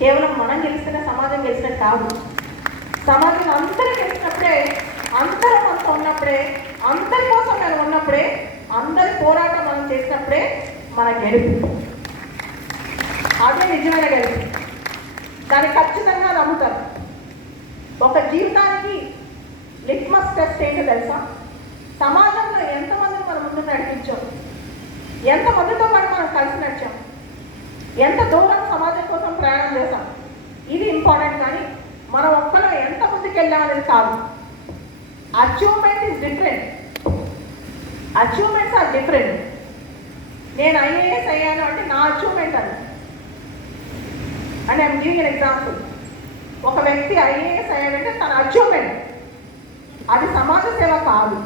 కేవలం మనం గెలిస్తేనే సమాజం గెలిచినట్టు కాదు. సమాజం అందరూ గెలిచినప్పుడే, అందరూ మనతో ఉన్నప్పుడే, అందరి కోసం మనం ఉన్నప్పుడే, అందరి పోరాటం మనం చేసినప్పుడే మన గెలుపు. అదే నిజమైన గెలుపు. దాన్ని ఖచ్చితంగా నమ్ముతారు. ఒక జీవితానికి లిట్మస్ టెస్ట్ ఏంటో తెలుసా? సమాజంలో ఎంతమందిని మనం ముందు నడిపించాం, ఎంతమందితో పాటు మనం కలిసి నడిచాం, ఎంత దూరం సమాజం కోసం ప్రయాణం చేశాం, ఇది ఇంపార్టెంట్. కానీ మనం ఒక్కలో ఎంత ముందుకు వెళ్ళామనేది కాదు. Achievement is different, achievements are different. నేను ఐఏఎస్ అయ్యాను అంటే నా అచీవ్మెంట్ అది. And I'm giving an example. ఒక వ్యక్తి ఐఏఎస్ అయ్యాడంటే తన అచీవ్మెంట్, అది సమాజ సేవ కాదు.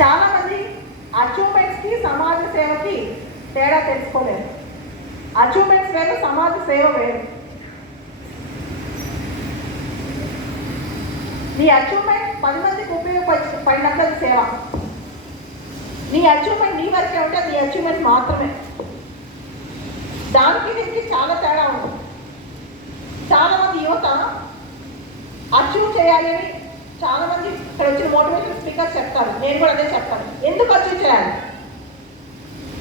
చాలామంది అచీవ్మెంట్స్కి సమాజ సేవకి తేడా తెలుసుకోలేరు. అచీవ్మెంట్స్ వేరు, సమాజ సేవ వేరు. నీ అచీవ్మెంట్ 10 మందికి ఉపయోగపడినట్టు సేవ. నీ అచీవ్మెంట్ నీ వరకే ఉంటే నీ అచీవ్మెంట్ మాత్రమే. దానికి దీనికి చాలా తేడా ఉంది. చాలామంది యువత అచీవ్ చేయాలని చాలామంది ఇక్కడ వచ్చిన మోటివేషన్ స్పీకర్స్ చెప్తారు. నేను కూడా అదే చెప్తాను. ఎందుకు అచీవ్ చేయాలి?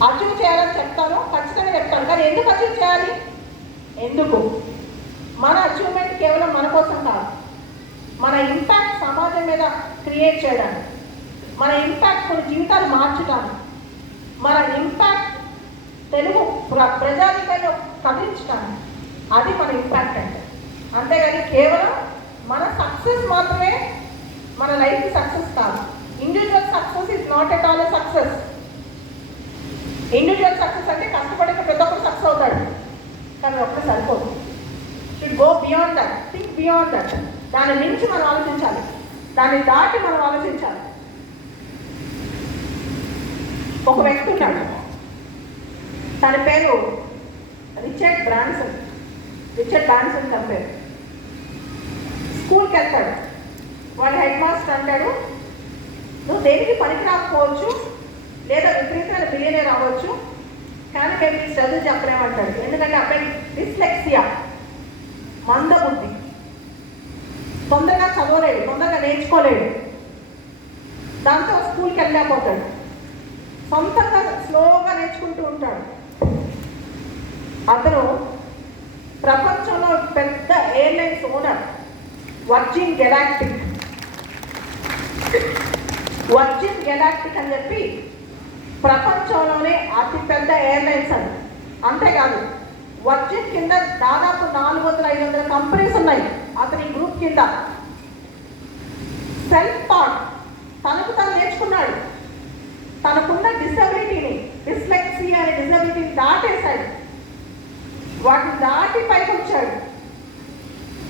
అచీవ్ చేయాలని చెప్తాను, ఖచ్చితంగా చెప్తాను. కానీ ఎందుకు అచీవ్ చేయాలి? ఎందుకు? మన అచీవ్మెంట్ కేవలం మన కోసం కాదు, మన ఇంపాక్ట్ సమాజం మీద క్రియేట్ చేయడానికి, మన ఇంపాక్ట్ కొన్ని జీవితాలు మార్చడానికి, మన ఇంపాక్ట్ తెలుగు ప్రజానికంలో కదిలించడానికి, అది మన ఇంపాక్ట్ అంటే. అంతేగాని కేవలం మన సక్సెస్ మాత్రమే మన లైఫ్ సక్సెస్ కాదు. Individual success is not at all a success. Individual success అంటే కష్టపడిన ప్రతి ఒక్కరు సక్సెస్ అవుతాడు, కానీ ఒక్కరు సరిపోదు. Should go beyond that, think beyond that. దాని మించి మనం ఆలోచించాలి, దాన్ని దాటి మనం ఆలోచించాలి. ఒక వ్యక్తి ఉన్నాడు, తన పేరు రిచర్డ్ బ్రాన్సన్. తన పేరు. స్కూల్కి వెళ్తాడు. వాడి హెడ్ మాస్టర్ అంటాడు, నువ్వు దేనికి పనికి రాకపోవచ్చు, లేదా విపరీతమైన బిలియనర్ అవ్వచ్చు, కానీ మేము ఈ చదువు చెప్పలేమంటాడు. ఎందుకంటే అబ్బాయి డిస్లెక్సియా, మందబుద్ధి, తొందరగా చదవలేడు, తొందరగా నేర్చుకోలేడు. దాంతో స్కూల్కి వెళ్ళలేకపోతాడు. సొంతంగా స్లోగా నేర్చుకుంటూ ఉంటాడు. అతను ప్రపంచంలో పెద్ద ఎయిర్లైన్స్ ఓనర్ వర్జిన్ గెలాక్టిక్ అని చెప్పి ప్రపంచంలోనే అతిపెద్ద ఎయిర్లైన్స్ అది. అంతేకాదు వర్జిన్ కింద దాదాపు 400-500 కంపెనీస్ ఉన్నాయి అతని గ్రూప్ కింద. సెల్ఫ్ థాట్, తనకు తను నేర్చుకున్నాడు. తనకున్న డిసబిలిటీని, డిస్లెక్సియా అనే డిసబిలిటీని దాటేశాడు. వాటిని దాటి పైకి వచ్చాడు.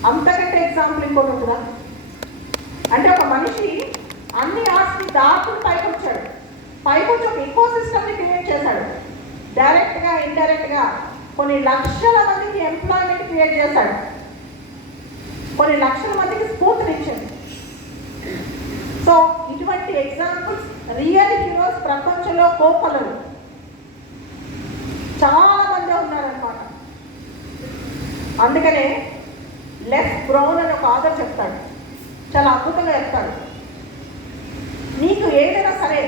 అంతకంటే ఎగ్జాంపుల్ ఇంకోటి ఉంటుందా? అంటే ఒక మనిషి అన్ని ఆస్తి దాటుని పైకి వచ్చాడు. పైకి వచ్చి ఒక ఈకో సిస్టమ్ని క్రియేట్ చేశాడు. డైరెక్ట్గా ఇండైరెక్ట్గా కొన్ని లక్షల మందికి ఎంప్లాయ్మెంట్ క్రియేట్ చేశాడు. కొన్ని లక్షల మందికి స్ఫూర్తినిచ్చింది. సో ఇటువంటి ఎగ్జాంపుల్స్ రియల్ హీరోస్ ప్రపంచంలో కోపలరు చాలా మంది ఉన్నారనమాట. అందుకనే లెస్ బ్రౌన్ అని ఒక ఆథర్ చెప్తాడు, చాలా అద్భుతంగా చెప్తాడు. నీకు ఏదైనా సరే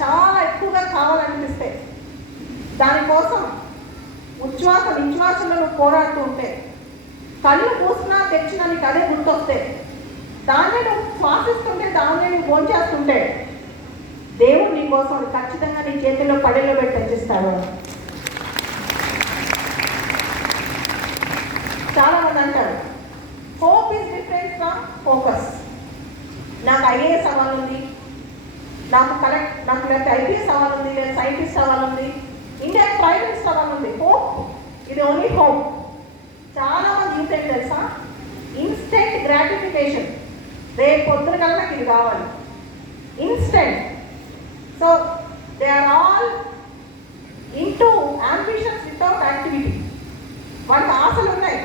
చాలా ఎక్కువగా కావాలనిపిస్తే దానికోసం ఉచ్ఛ్వాస నిశ్వాసంలో నువ్వు పోరాడుతూ ఉంటే, కళ్ళు పూసినా తెచ్చినా నీకు అదే గుర్తొస్తే, దాన్నే నువ్వు శ్వాసిస్తుంటే, దాన్నే నువ్వు భోంచేస్తుంటే, దేవుడు నీ కోసం ఖచ్చితంగా నీ చేతిలో పడేలో పెట్టి తెచ్చిస్తాడు. చాలా మంది అంటారు hope is different from focus. నాకు ఐఏఎస్ అవ్వాలంది, నాకు లేకపోతే ఐపీఎస్ అవ్వాలంది, లేదా సైంటిస్ట్ అవ్వాలంది, ఇండియా ప్రైమ్ మినిస్టర్ అవ్వాలంది. హోప్, ఇది ఓన్లీ హోప్. చాలా మంది యూత్ ఏంటి తెలుసా, ఇన్స్టెంట్ గ్రాటిఫికేషన్. రేపు పొద్దున కల్లా నాకు ఇది కావాలి, instant. So they are all into ambitions without activity. వాళ్ళకి ఆశలు ఉన్నాయి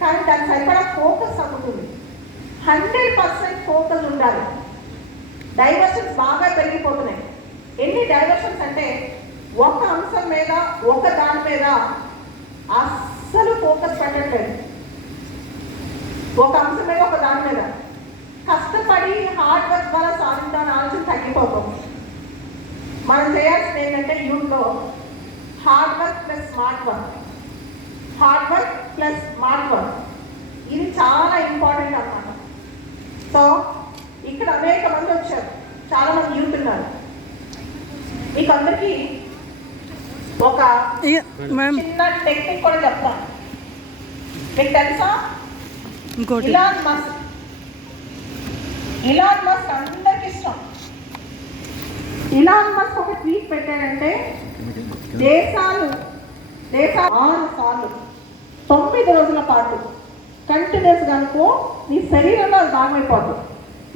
కానీ దానికి సరిపడా ఫోకస్ తగ్గుతుంది. 100% ఫోకస్ ఉండాలి. డైవర్షన్స్ బాగా పెరిగిపోతున్నాయి. ఎన్ని డైవర్షన్స్ అంటే ఒక అంశం మీద, ఒక దాని మీద అస్సలు ఫోకస్ పెట్టట్లేదు. ఒక అంశం మీద, ఒక దాని మీద కష్టపడి హార్డ్ వర్క్ ద్వారా సాధించాలని ఆలోచన తగ్గిపోతుంది. మనం చేయాల్సింది ఏంటంటే యూత్లో hard work plus smart work, hard work plus smart work, ఇది చాలా ఇంపార్టెంట్ అన్నమాట. సో ఇక్కడ అనేక మంది వచ్చారు, చాలా మంది యూత్ ఉన్నారు. మీకు అందరికీ ఒక చిన్న టెక్నిక్ కూడా చెప్తాను. మీకు తెలుసా, ఇలాన్ మస్క్ అందరికి ఇష్టం. ఇలాన్ మస్క్ ఒక ట్వీట్ పెట్టాడంటే దేశాలు 6 సార్లు 9 రోజుల పాటు కంటిన్యూస్గా అనుకో నీ శరీరంలో అది భాగమైపోతుంది.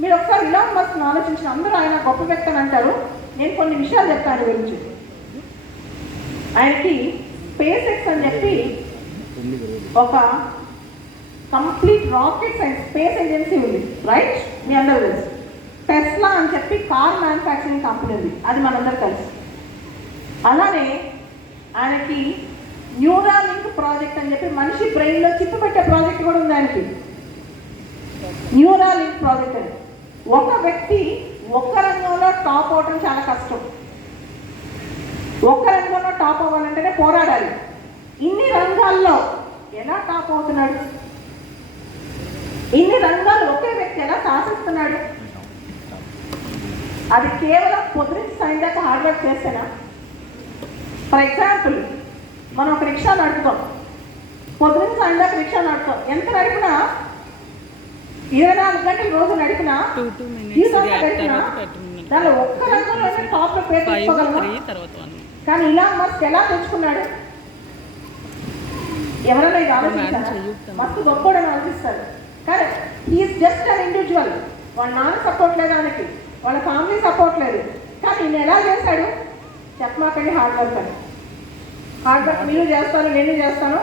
మీరు ఒకసారి ఇలాన్ మస్క్ ఆలోచించిన అందరూ ఆయన గొప్ప వ్యక్తి అని అంటారు. నేను కొన్ని విషయాలు చెప్తాను గురించి. ఆయనకి స్పేస్ ఎక్స్ అని చెప్పి ఒక complete rocket science space agency ఉంది, రైట్? మీ అందరూ తెలుసు. టెస్లా అని చెప్పి కార్ మ్యానుఫ్యాక్చరింగ్ కంపెనీ ఉంది, అది మనందరూ తెలుసు. అలానే ఆయనకి న్యూరాలింక్ ప్రాజెక్ట్ అని చెప్పి మనిషి బ్రెయిన్లో చిప్పు పెట్టే ప్రాజెక్ట్ కూడా ఉంది ఆయనకి. న్యూరాలింక్ ప్రాజెక్ట్ అని. ఒక వ్యక్తి ఒక్క రంగంలో టాప్ అవడం చాలా కష్టం. ఒక్క రంగంలో టాప్ అవ్వాలంటేనే పోరాడాలి. ఇన్ని రంగాల్లో ఎలా టాప్ అవుతున్నాడు? ఇన్ని రంగాలు ఒకే వ్యక్తి ఎలా శాసిస్తున్నాడు? అది కేవలం పొద్దున సాయంత్రం హార్డ్ వర్క్ చేస్తేనా? ఫర్ ఎగ్జాంపుల్, మనం ఒక రిక్షా నడుపుతాం, పొద్దున సాయంత్రం రిక్షా నడుపుతాం. ఎంత నడిపినా 24 గంటలు రోజు నడిపినా దానిలో ఒక్క రంగంలోనే టాప్ లో పేరు తెచ్చుకోగలమా? కానీ ఇలాన్ మస్క్ ఎలా తెచ్చుకున్నాడు? ఎవరైనా ఇది ఆలోచించారా? మస్తు గొప్పడని ఆలోచిస్తారు. కానీ హీఈస్ జస్ట్ అన్ ఇండివిజువల్. వాళ్ళ నాన్న సపోర్ట్ లేదు ఆయనకి, వాళ్ళ ఫ్యామిలీ సపోర్ట్ లేదు. కానీ ఈయన ఎలా చేశాడు? చెప్పమాకండి హార్డ్ వర్క్ అని. హార్డ్ వర్క్ మీరు చేస్తాను, నేను చేస్తాను.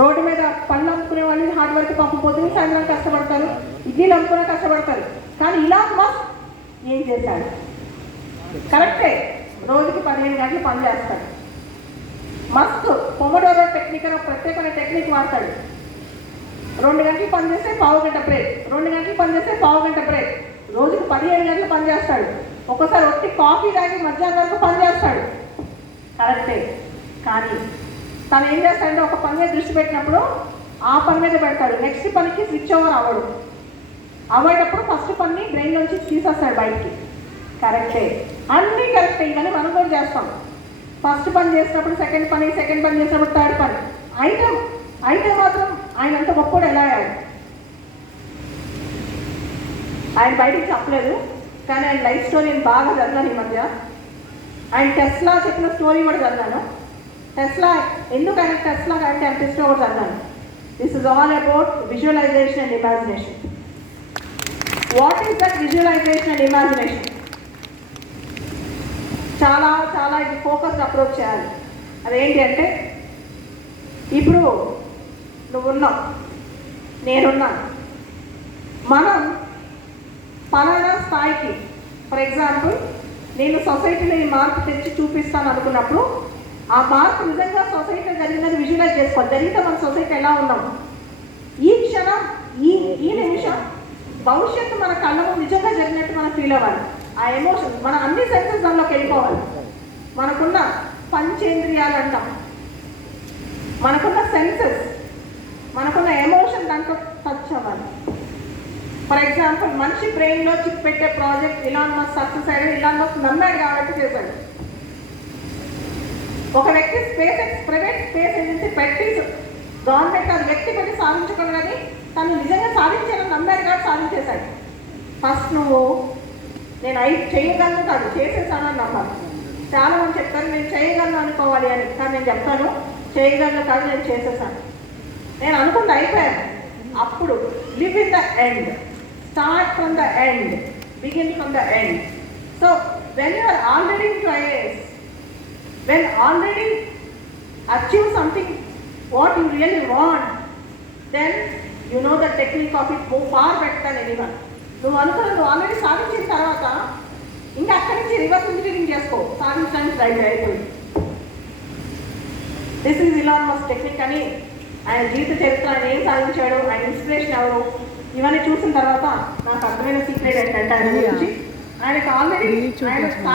రోడ్డు మీద పళ్ళు అమ్ముకునే వాళ్ళు హార్డ్ వర్క్ పాపం పొద్దున్న సాయంత్రం కష్టపడతారు, ఇడ్లీలు అమ్ముకునే కష్టపడతారు. కానీ ఇలాన్ మస్క్ ఏం చేశాడు? కరెక్టే, రోజుకి 15 గంటలు పని చేస్తాడు. మస్క్ పొమోడోరో టెక్నిక్ అని ప్రత్యేకమైన టెక్నిక్ వాడతాడు. 2 గంటలు పని చేస్తే 1/2 గంట బ్రేక్, 2 గంటలు పని చేస్తే 1/2 గంట బ్రేక్. రోజుకి 17 గంటలు పని చేస్తాడు. ఒక్కసారి ఒట్టి కాఫీ తాగి మధ్యాహ్నం వరకు పని చేస్తాడు. కరెక్టే, కానీ తను ఏం చేస్తాడంటే ఒక పని మీద దృష్టి పెట్టినప్పుడు ఆ పని మీద పెడతాడు, నెక్స్ట్ పనికి స్విచ్ ఓవర్ అవ్వడు. అవ్వేటప్పుడు ఫస్ట్ పని బ్రెయిన్ నుంచి తీసేస్తాడు బయటికి. కరెక్టే, అన్నీ కరెక్టే, ఇవన్నీ మనం కూడా చేస్తాం. ఫస్ట్ పని చేసినప్పుడు సెకండ్ పని చేసినప్పుడు థర్డ్ పని. అయితే మాత్రం ఆయన అంత గొప్పడు ఎలా అయ్యాడు? ఆయన బయటికి చెప్పలేదు, కానీ ఆయన లైఫ్ స్టోరీ నేను బాగా చదివాను ఈ మధ్య. ఆయన టెస్లా చెప్పిన స్టోరీ కూడా చదివాను. టెస్లా ఎందుకు ఆయన టెస్లా అంటే అంత ఇష్టం కూడా చదివాను. This is all about visualisation and imagination. What is that visualisation and imagination? చాలా చాలా ఇది ఫోకస్డ్ అప్రోచ్ చేయాలి. అదేంటి అంటే, ఇప్పుడు నువ్వున్నావు, నేనున్నాను, మనం పలానా స్థాయికి, ఫర్ ఎగ్జాంపుల్ నేను సొసైటీలో ఈ మార్పు తెచ్చి చూపిస్తాను అనుకున్నప్పుడు ఆ మార్పు నిజంగా సొసైటీలో జరిగినది విజువలైజ్ చేసుకోవాలి. జరిగితే మన సొసైటీ ఎలా ఉన్నాం, ఈ క్షణం ఈ నిమిషం భవిష్యత్తు మన కళ్ళ ముందు నిజంగా జరిగినట్టు మనం ఫీల్ అవ్వాలి. ఆ ఎమోషన్ మన అన్ని సెన్సెస్ దానిలోకి వెళ్ళిపోవాలి. మనకున్న పంచేంద్రియాలు అంటాం, మనకున్న సెన్సెస్, మనకున్న ఎమోషన్ దాంట్లో టచ్ అవ్వాలి. ఫర్ ఎగ్జాంపుల్ మనిషి బ్రెయిన్లో చిప్ పెట్టే ప్రాజెక్ట్ ఇలాన్ మస్క్ సక్సెస్ అయ్యాడు, ఇలాన్ మస్క్ నమ్మాడు కాబట్టి చేశాడు. ఒక వ్యక్తి ప్రైవేట్ స్పేస్ ఏజెన్సీ పెట్టి గవర్నమెంట్ అది వ్యక్తి పెట్టి సాధించగలగాని తను నిజంగా సాధించాలని నమ్మాడు కాబట్టి సాధించేశాడు. ఫస్ట్ నువ్వు నేను చేయగలను కాదు, చేసేసానని నమ్మాలి. చాలా మంది చెప్తారు నేను చేయగలను అనుకోవాలి అని, కానీ నేను చెప్తాను చేయగలను కాదు, నేను చేసేసాను. నేను అనుకుంది అయిపోయాను. అప్పుడు live in the end, start from the end, begin from the end. So when you are already in to IAS, when already achieve something what you really want, then you know the technique of it far better than anyone. నువ్వు అనుకున్నది already సాధించిన తర్వాత ఇంకా అక్కడి నుంచి reverse engineering చేసుకో, సాధించడానికి try అయిపోయింది. This is Elon Musk technique అని ఆయన జీవిత చరిత్ర, ఆయన ఏం సాధించాడు, ఆయన ఇన్స్పిరేషన్ ఎవరు, ఇవన్నీ చూసిన తర్వాత నాకు అర్థమైన సీక్రెట్ ఏంటంటే ఆయన గురించి ఆయనకు ఆల్రెడీ ఆయన